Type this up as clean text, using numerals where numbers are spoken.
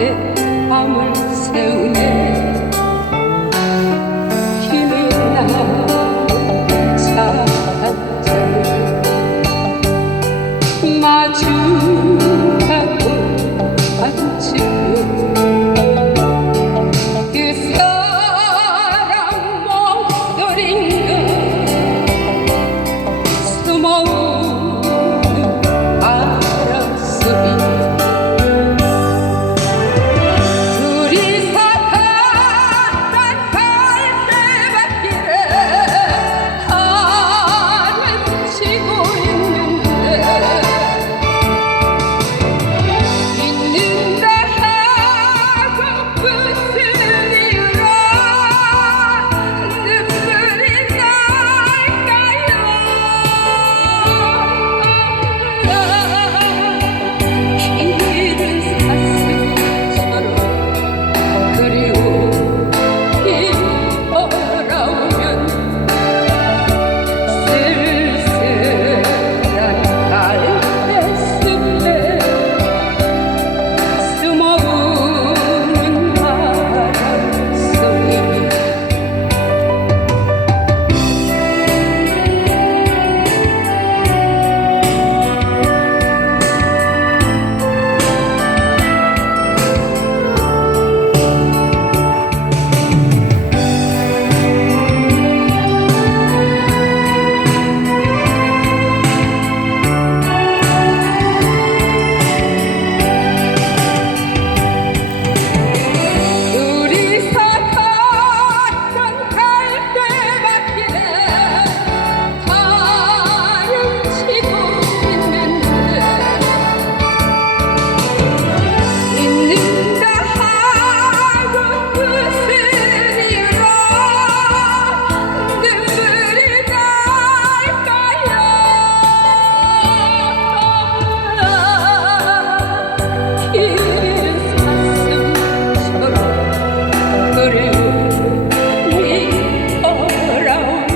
곁에 밤을 새우네. 힘이 나는 차한잔을 마주하고 앉히고 그 사랑 목소리가 숨어오는 바람소리. 둘이서 걷던 갈대밭길에 하늘 치고 있는데 하고 무슨 이유로 눈물이 날까요? 길은 사슴처럼 그리움이 돌아오면 쓸쓸한 갈대숲에 숨어오는 바람소리. 둘이서 걷던 갈대밭길에 발을 치고 있는다 하고 무슨 이유로 눈물이 날까요? 길은 사슴처럼 그리움이 돌아오면